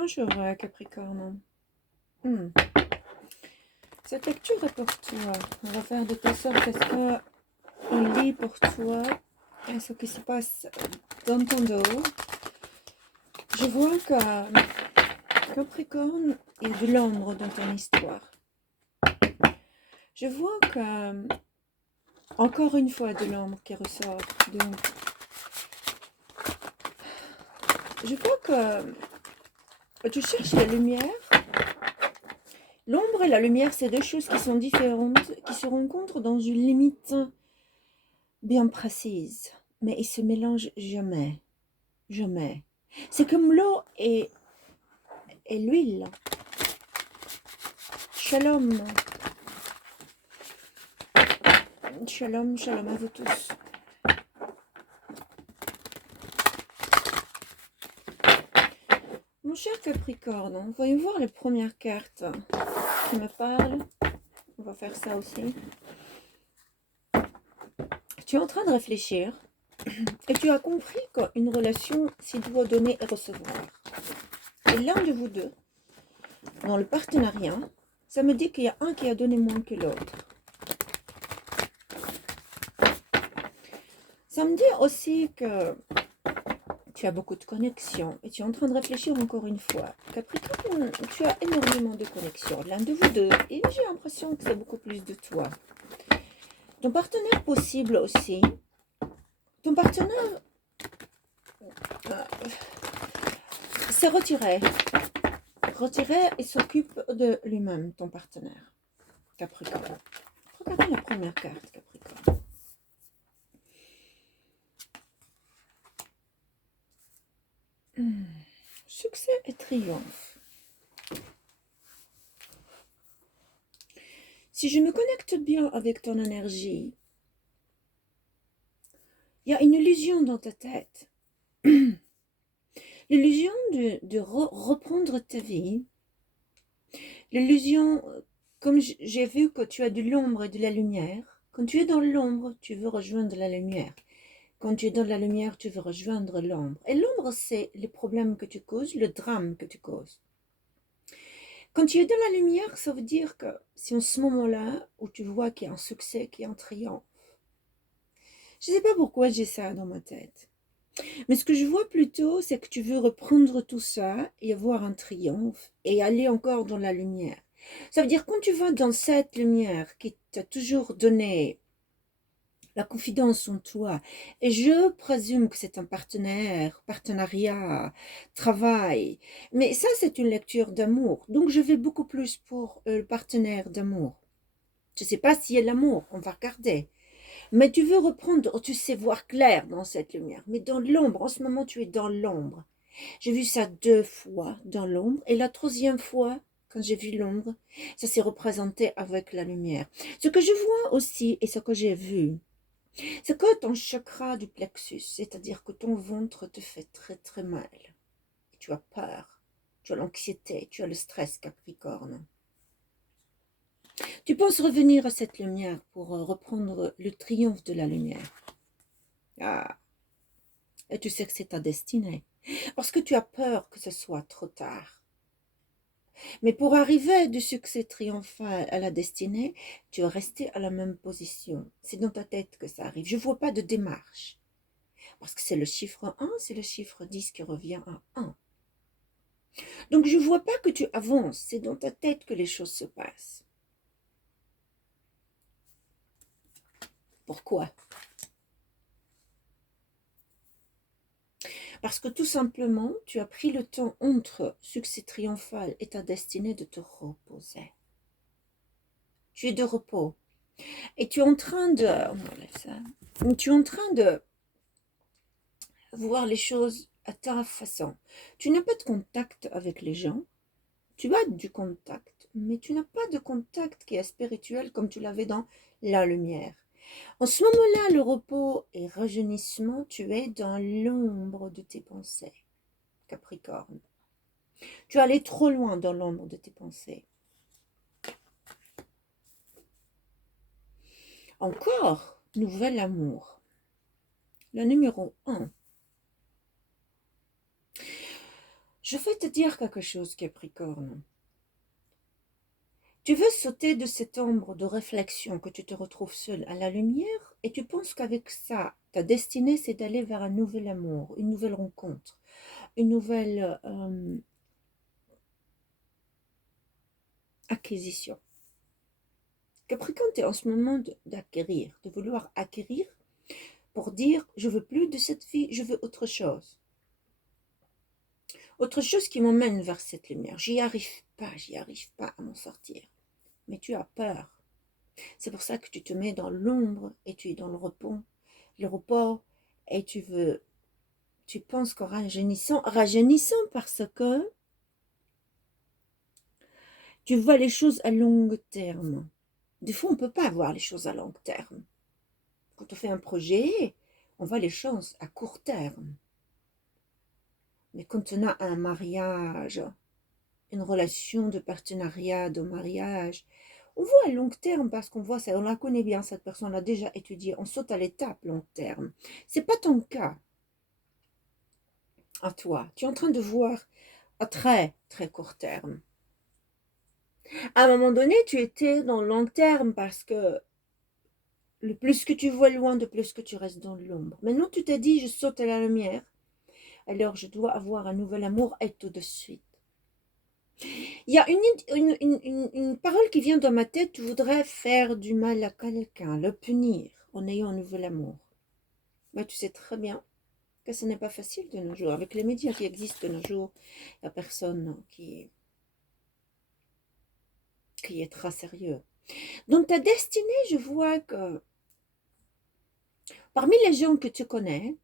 Bonjour Capricorne. Hmm. Cette lecture est pour toi. On va faire de telle sorte à ce qu'on lit pour toi ce qui se passe dans ton dos. Je vois que Capricorne, il y a de l'ombre dans ton histoire. Je vois que, encore une fois, de l'ombre qui ressort. Donc, je vois que tu cherches la lumière. L'ombre et la lumière, c'est deux choses qui sont différentes, qui se rencontrent dans une limite bien précise, mais ils se mélangent jamais, jamais. C'est comme l'eau et l'huile. Shalom, shalom, shalom à vous tous. Mon cher Capricorne, voyons voir les premières cartes qui me parlent. On va faire ça aussi. Tu es en train de réfléchir et tu as compris qu'une relation, c'est doit donner et recevoir. Et l'un de vous deux, dans le partenariat, ça me dit qu'il y a un qui a donné moins que l'autre. Ça me dit aussi que tu as beaucoup de connexions et tu es en train de réfléchir encore une fois. Capricorne, tu as énormément de connexions, l'un de vous deux, et j'ai l'impression que c'est beaucoup plus de toi. Ton partenaire possible aussi. Ton partenaire s'est retiré. Retiré et s'occupe de lui-même, ton partenaire. Capricorne. Regardez la première carte, Capricorne. Succès et triomphe. Si je me connecte bien avec ton énergie, il y a une illusion dans ta tête. L'illusion de reprendre ta vie. L'illusion, comme j'ai vu que tu as de l'ombre et de la lumière. Quand tu es dans l'ombre, tu veux rejoindre la lumière. Quand tu es dans la lumière, tu veux rejoindre l'ombre. Et l'ombre, c'est les problèmes que tu causes, le drame que tu causes. Quand tu es dans la lumière, ça veut dire que c'est en ce moment-là où tu vois qu'il y a un succès, qu'il y a un triomphe. Je ne sais pas pourquoi j'ai ça dans ma tête. Mais ce que je vois plutôt, c'est que tu veux reprendre tout ça et avoir un triomphe et aller encore dans la lumière. Ça veut dire quand tu vas dans cette lumière qui t'a toujours donné la confidence en toi, et je présume que c'est un partenariat, travail, mais ça c'est une lecture d'amour, donc je vais beaucoup plus pour le partenaire d'amour. Je ne sais pas si y a l'amour, on va regarder. Mais tu veux reprendre, tu sais voir clair dans cette lumière, mais dans l'ombre, en ce moment tu es dans l'ombre. J'ai vu ça 2 fois dans l'ombre, et la troisième fois, quand j'ai vu l'ombre, ça s'est représenté avec la lumière. Ce que je vois aussi, et ce que j'ai vu, c'est que ton chakra du plexus, c'est-à-dire que ton ventre te fait très très mal. Et tu as peur, tu as l'anxiété, tu as le stress, Capricorne. Tu penses revenir à cette lumière pour reprendre le triomphe de la lumière. Ah, et tu sais que c'est ta destinée. Parce que tu as peur que ce soit trop tard. Mais pour arriver du succès triomphal à la destinée, tu es resté à la même position. C'est dans ta tête que ça arrive. Je ne vois pas de démarche. Parce que c'est le chiffre 1, c'est le chiffre 10 qui revient à 1. Donc je ne vois pas que tu avances. C'est dans ta tête que les choses se passent. Pourquoi ? Parce que tout simplement, tu as pris le temps entre succès triomphal et ta destinée de te reposer. Tu es de repos. Et tu es en train de... On enlève ça. Tu es en train de voir les choses à ta façon. Tu n'as pas de contact avec les gens. Tu as du contact, mais tu n'as pas de contact qui est spirituel comme tu l'avais dans la lumière. En ce moment-là, le repos et rajeunissement, tu es dans l'ombre de tes pensées, Capricorne. Tu es allé trop loin dans l'ombre de tes pensées. Encore, nouvel amour. Le numéro 1. Je vais te dire quelque chose, Capricorne. Tu veux sauter de cette ombre de réflexion que tu te retrouves seul à la lumière et tu penses qu'avec ça, ta destinée, c'est d'aller vers un nouvel amour, une nouvelle rencontre, une nouvelle acquisition. Capricorne, tu es en ce moment d'acquérir, de vouloir acquérir pour dire « je veux plus de cette vie, je veux autre chose ». Autre chose qui m'emmène vers cette lumière. J'y arrive pas à m'en sortir. Mais tu as peur. C'est pour ça que tu te mets dans l'ombre et tu es dans le repos et tu penses qu'en rajeunissant parce que tu vois les choses à long terme. Des fois, on ne peut pas voir les choses à long terme. Quand on fait un projet, on voit les choses à court terme. Mais quand on a un mariage, une relation de partenariat, de mariage, on voit à long terme parce qu'on voit ça, on la connaît bien, cette personne l'a déjà étudiée, on saute à l'étape long terme. C'est pas ton cas à toi. Tu es en train de voir à très très court terme. À un moment donné, tu étais dans le long terme parce que le plus que tu vois loin, de plus que tu restes dans l'ombre. Maintenant, tu t'es dit, je saute à la lumière, alors je dois avoir un nouvel amour et tout de suite. Il y a une parole qui vient dans ma tête, tu voudrais faire du mal à quelqu'un, le punir en ayant un nouvel amour. Mais tu sais très bien que ce n'est pas facile de nos jours. Avec les médias qui existent de nos jours, il n'y a personne qui est très sérieux. Dans ta destinée, je vois que parmi les gens que tu connais,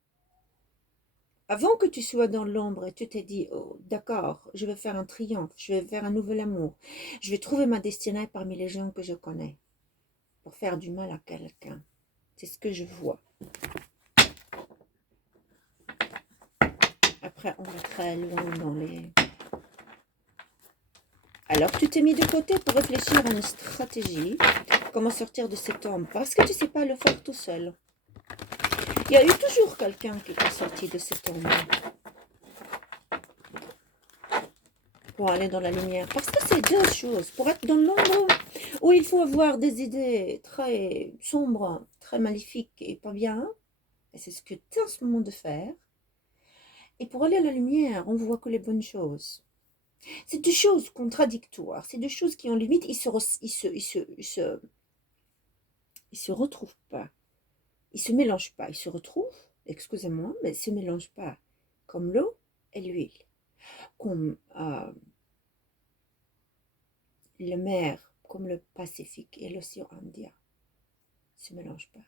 avant que tu sois dans l'ombre et tu t'es dit, oh, d'accord, je vais faire un triomphe, je vais faire un nouvel amour, je vais trouver ma destinée parmi les gens que je connais pour faire du mal à quelqu'un. C'est ce que je vois. Après, on va très loin dans les... Alors, tu t'es mis de côté pour réfléchir à une stratégie, comment sortir de cette ombre, parce que tu ne sais pas le faire tout seul. Il y a eu toujours quelqu'un qui est sorti de cette ombre pour aller dans la lumière. Parce que c'est deux choses. Pour être dans l'ombre, où il faut avoir des idées très sombres, très maléfiques et pas bien, et c'est ce que tu es en ce moment de faire. Et pour aller à la lumière, on voit que les bonnes choses. C'est deux choses contradictoires, c'est deux choses qui en limite, ils se retrouvent pas. Ils se mélangent pas, ils se retrouvent, excusez-moi, mais ils se mélangent pas. Comme l'eau et l'huile. Comme la mer, comme le Pacifique et l'océan Indien. Ils se mélangent pas.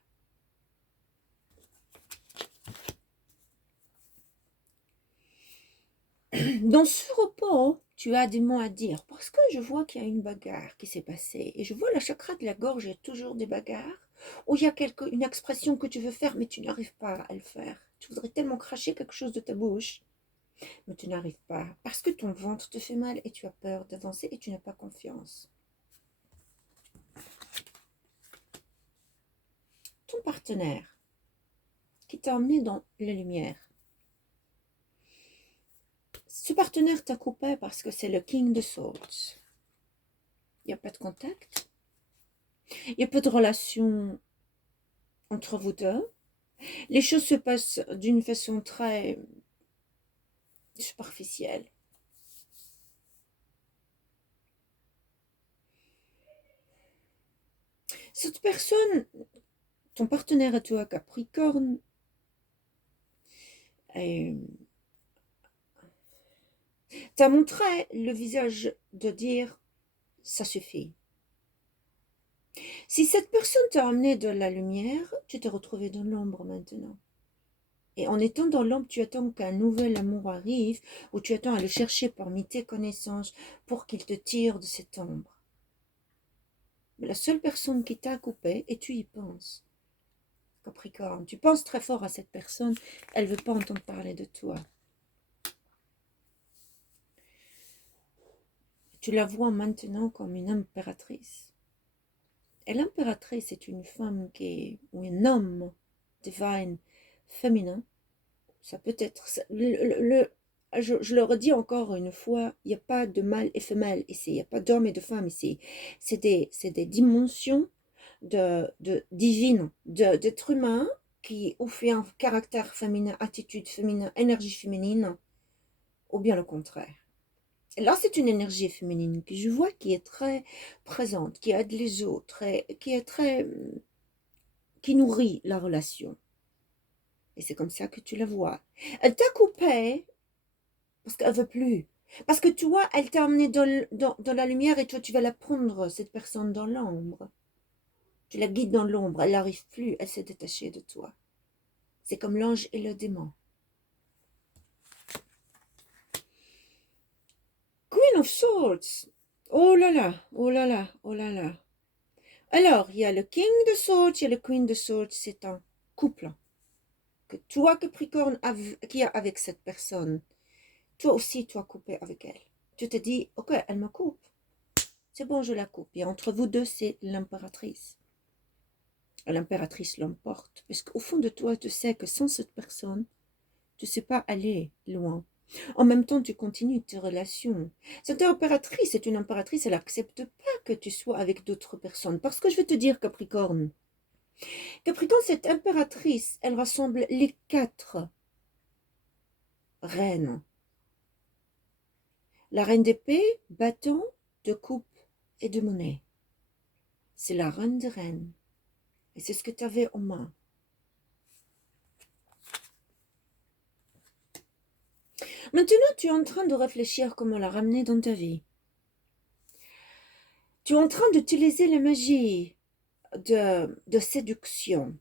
Dans ce repos, tu as des mots à dire parce que je vois qu'il y a une bagarre qui s'est passée et je vois la chakra de la gorge, il y a toujours des bagarres où il y a une expression que tu veux faire mais tu n'arrives pas à le faire. Tu voudrais tellement cracher quelque chose de ta bouche mais tu n'arrives pas parce que ton ventre te fait mal et tu as peur d'avancer et tu n'as pas confiance. Ton partenaire qui t'a emmené dans la lumière. Ce partenaire t'a coupé parce que c'est le King de Swords. Il n'y a pas de contact. Il y a peu de relation entre vous deux. Les choses se passent d'une façon très superficielle. Cette personne, ton partenaire à toi, Capricorne, t'a montré le visage de dire « ça suffit ». Si cette personne t'a amené de la lumière, tu t'es retrouvé dans l'ombre maintenant. Et en étant dans l'ombre, tu attends qu'un nouvel amour arrive, ou tu attends à le chercher parmi tes connaissances pour qu'il te tire de cette ombre. Mais la seule personne qui t'a coupé, et tu y penses, Capricorne, tu penses très fort à cette personne, elle ne veut pas entendre parler de toi. Tu la vois maintenant comme une impératrice. Et l'impératrice est une femme ou un homme divine, féminin. Ça peut être je le redis encore une fois, il n'y a pas de mâle et femelle ici, il n'y a pas d'homme et de femme ici. C'est des dimensions divines, d'êtres humains qui ont fait un caractère féminin, attitude féminin, énergie féminine, ou bien le contraire. Et là, c'est une énergie féminine que je vois qui est très présente, qui aide les autres, et qui nourrit la relation. Et c'est comme ça que tu la vois. Elle t'a coupé parce qu'elle veut plus. Parce que toi, elle t'a amené dans la lumière et toi, tu vas la prendre, cette personne, dans l'ombre. Tu la guides dans l'ombre, elle n'arrive plus, elle s'est détachée de toi. C'est comme l'ange et le démon. Queen of Swords. Oh là là, oh là là, oh là là. Alors, il y a le King de Swords, il y a le Queen de Swords, c'est un couple que toi, Capricorne, qui a avec cette personne. Toi aussi, tu as coupé avec elle. Tu te dis, ok, elle me coupe. C'est bon, je la coupe. Et entre vous deux, c'est l'impératrice. L'impératrice l'emporte. Parce qu'au fond de toi, tu sais que sans cette personne, tu ne sais pas aller loin. En même temps, tu continues tes relations. Cette impératrice est une impératrice, elle n'accepte pas que tu sois avec d'autres personnes. Parce que je vais te dire, Capricorne, cette impératrice, elle rassemble les 4 reines. La reine d'épée, bâton, de coupe et de monnaie. C'est la reine des reines. Et c'est ce que tu avais en main. Maintenant, tu es en train de réfléchir comment la ramener dans ta vie. Tu es en train d'utiliser la magie de séduction,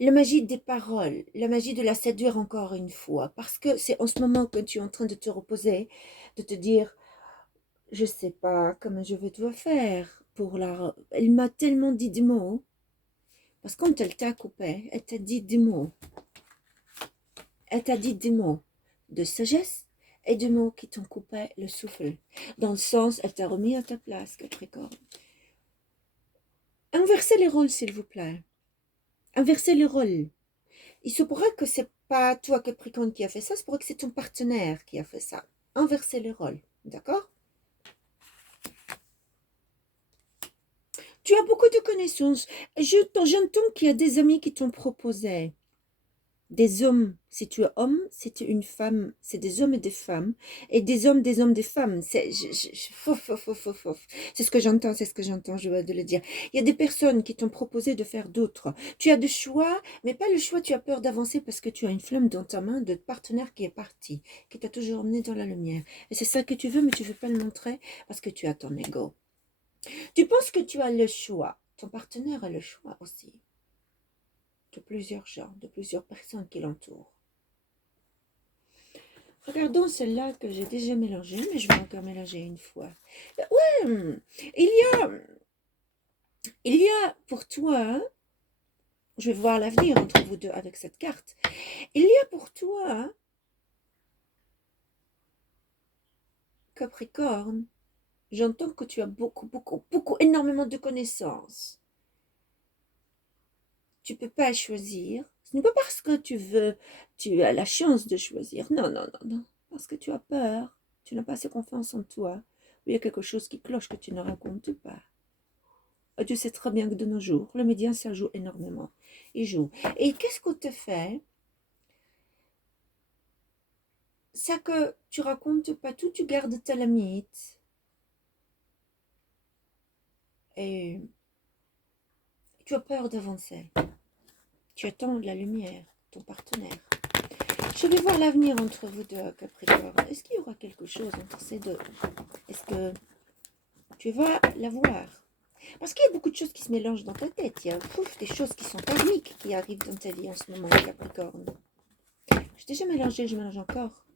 la magie des paroles, la magie de la séduire encore une fois. Parce que c'est en ce moment que tu es en train de te reposer, de te dire, je ne sais pas comment je vais dois faire pour la... Elle m'a tellement dit des mots. Parce que quand elle t'a coupé, elle t'a dit des mots. Elle t'a dit des mots de sagesse et des mots qui t'ont coupé le souffle. Dans le sens, elle t'a remis à ta place, Capricorne. Inversez les rôles, s'il vous plaît. Inversez les rôles. Il se pourrait que c'est pas toi, Capricorne, qui a fait ça, c'est pourrait que c'est ton partenaire qui a fait ça. Inversez les rôles, d'accord? Tu as beaucoup de connaissances. J'entends qu'il y a des amis qui t'ont proposé. Des hommes, si tu es homme, si tu es une femme, c'est des hommes et des femmes. Et des hommes, des femmes. C'est ce que j'entends, c'est ce que j'entends, je dois de le dire. Il y a des personnes qui t'ont proposé de faire d'autres. Tu as du choix, mais pas le choix, tu as peur d'avancer parce que tu as une flamme dans ta main de partenaire qui est parti, qui t'a toujours emmené dans la lumière. Et c'est ça que tu veux, mais tu ne veux pas le montrer parce que tu as ton ego. Tu penses que tu as le choix. Ton partenaire a le choix aussi. De plusieurs gens, de plusieurs personnes qui l'entourent. Regardons celle-là que j'ai déjà mélangée, mais je vais encore mélanger une fois. Ouais, il y a pour toi, je vais voir l'avenir entre vous deux avec cette carte. Il y a pour toi, Capricorne, j'entends que tu as beaucoup, énormément de connaissances. Tu ne peux pas choisir. Ce n'est pas parce que tu as la chance de choisir. Non. Parce que tu as peur. Tu n'as pas assez confiance en toi. Il y a quelque chose qui cloche que tu ne racontes pas. Et tu sais très bien que de nos jours, le média, ça joue énormément. Il joue. Et qu'est-ce qu'on te fait? C'est que tu racontes pas tout, tu gardes ta limite. Et tu as peur d'avancer. Tu attends de la lumière, ton partenaire. Je vais voir l'avenir entre vous deux, Capricorne. Est-ce qu'il y aura quelque chose entre ces deux? Est-ce que tu vas la voir? Parce qu'il y a beaucoup de choses qui se mélangent dans ta tête. Il y a des choses qui sont karmiques qui arrivent dans ta vie en ce moment, Capricorne. J'ai déjà mélangé, je mélange encore.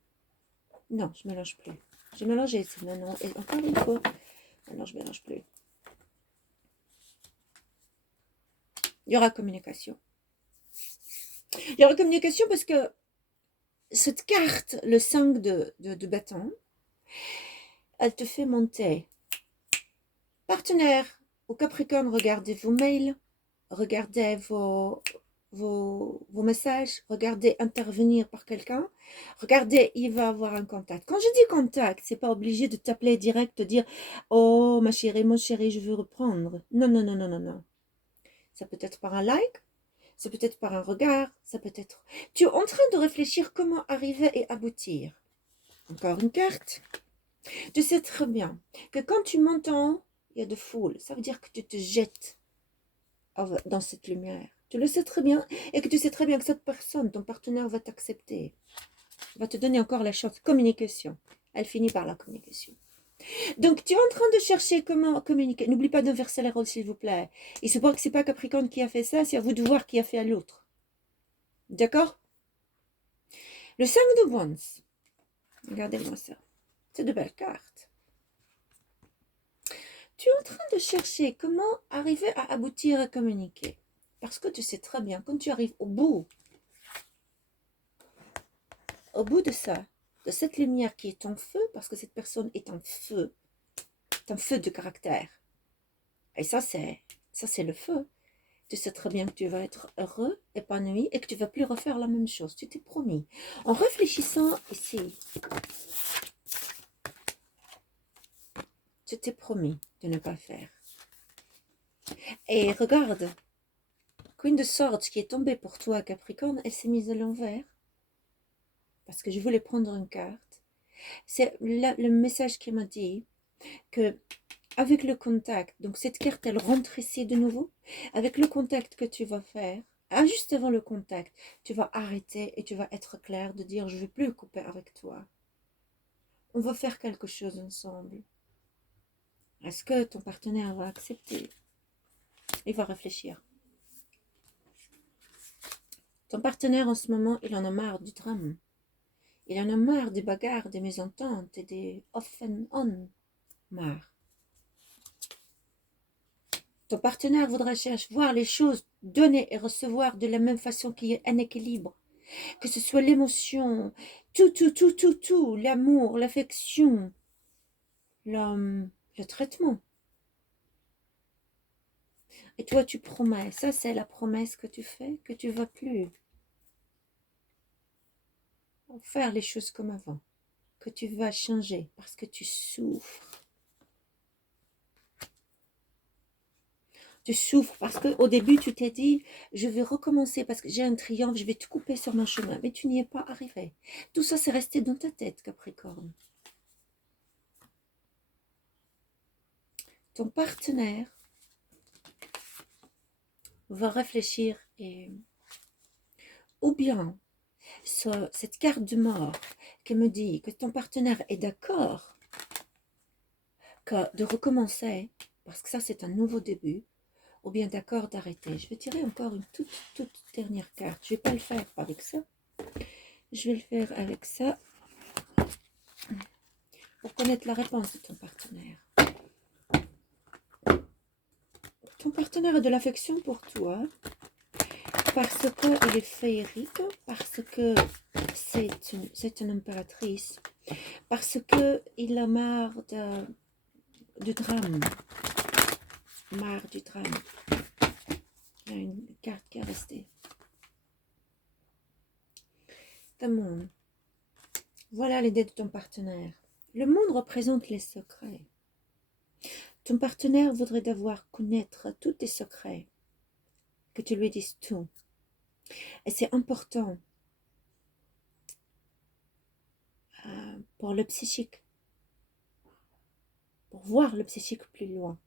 Non, je ne mélange plus. J'ai mélangé, c'est maintenant. Et encore une fois, maintenant je ne mélange plus. Il y aura communication. Il y aura communication parce que cette carte, le 5 de bâton, elle te fait monter. Partenaire au Capricorne, regardez vos mails, regardez vos vos messages, regardez intervenir par quelqu'un, regardez, il va avoir un contact. Quand je dis contact, c'est pas obligé de t'appeler direct, de dire oh ma chérie, mon chéri, je veux reprendre. Non, non, non, non, non, non. Ça peut être par un like, ça peut être par un regard, ça peut être. Tu es en train de réfléchir comment arriver et aboutir. Encore une carte. Tu sais très bien que quand tu m'entends, il y a de foule. Ça veut dire que tu te jettes dans cette lumière. Tu le sais très bien et que tu sais très bien que cette personne, ton partenaire, va t'accepter, va te donner encore la chance. Communication. Elle finit par la communication. Donc, tu es en train de chercher comment communiquer. N'oublie pas d'inverser les rôles, s'il vous plaît. Il se voit que ce n'est pas Capricorne qui a fait ça, c'est à vous de voir qui a fait à l'autre. D'accord? Le 5 de Wands. Regardez-moi ça. C'est de belles cartes. Tu es en train de chercher comment arriver à aboutir à communiquer. Parce que tu sais très bien, quand tu arrives au bout de ça, de cette lumière qui est en feu, parce que cette personne est un feu de caractère. Et ça, c'est le feu. Tu sais très bien que tu vas être heureux, épanoui, et que tu ne vas plus refaire la même chose. Tu t'es promis. En réfléchissant ici, tu t'es promis de ne pas le faire. Et regarde, Queen de Swords qui est tombée pour toi, Capricorne, elle s'est mise à l'envers. Parce que je voulais prendre une carte. C'est le message qui m'a dit que avec le contact, donc cette carte, elle rentre ici de nouveau. Avec le contact que tu vas faire, juste avant le contact, tu vas arrêter et tu vas être clair de dire je ne vais plus couper avec toi. On va faire quelque chose ensemble. Est-ce que ton partenaire va accepter? Il va réfléchir. Ton partenaire en ce moment, il en a marre du drame. Il en a marre des bagarres, des mésententes et des off and on. Marre. Ton partenaire voudra voir les choses donner et recevoir de la même façon qu'il y ait un équilibre. Que ce soit l'émotion, tout, l'amour, l'affection, le traitement. Et toi, tu promets, ça c'est la promesse que tu fais, que tu ne vas plus faire les choses comme avant, que tu vas changer parce que tu souffres. Tu souffres parce qu'au début, tu t'es dit, je vais recommencer parce que j'ai un triomphe, je vais te couper sur mon chemin. Mais tu n'y es pas arrivé. Tout ça, c'est resté dans ta tête, Capricorne. Ton partenaire va réfléchir et ou bien cette carte de mort qui me dit que ton partenaire est d'accord de recommencer, parce que ça c'est un nouveau début, ou bien d'accord d'arrêter. Je vais tirer encore une toute dernière carte. Je ne vais pas le faire avec ça. Je vais le faire avec ça pour connaître la réponse de ton partenaire. Ton partenaire a de l'affection pour toi parce qu'il est féerique, parce que c'est une impératrice, parce qu'il a marre du drame. Marre du drame. Il y a une carte qui est restée. The Moon. Voilà l'idée de ton partenaire. Le monde représente les secrets. Ton partenaire voudrait devoir connaître tous tes secrets, que tu lui dises tout. Et c'est important pour le psychique, pour voir le psychique plus loin.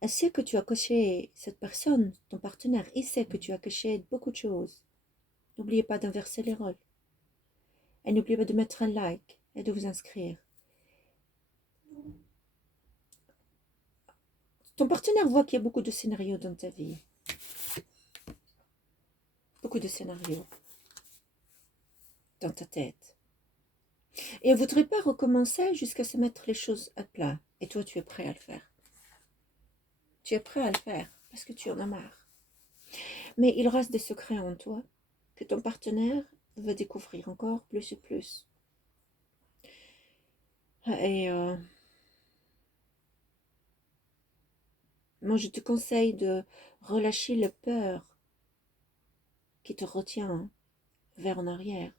Elle sait que tu as caché cette personne, ton partenaire, il sait que tu as caché beaucoup de choses. N'oubliez pas d'inverser les rôles. Et n'oubliez pas de mettre un like et de vous inscrire. Ton partenaire voit qu'il y a beaucoup de scénarios dans ta vie. Beaucoup de scénarios dans ta tête. Et elle ne voudrait pas recommencer jusqu'à se mettre les choses à plat. Et toi, tu es prêt à le faire. Tu es prêt à le faire parce que tu en as marre. Mais il reste des secrets en toi que ton partenaire veut découvrir encore plus et plus. Et moi, je te conseille de relâcher la peur qui te retient vers en arrière.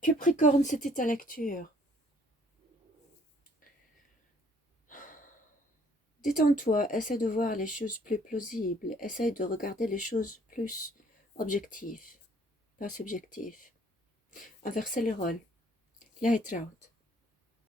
Capricorne, c'était ta lecture. Détends-toi, essaie de voir les choses plus plausibles, essaie de regarder les choses plus objectives, pas subjectives. Inverser les rôles. Light out.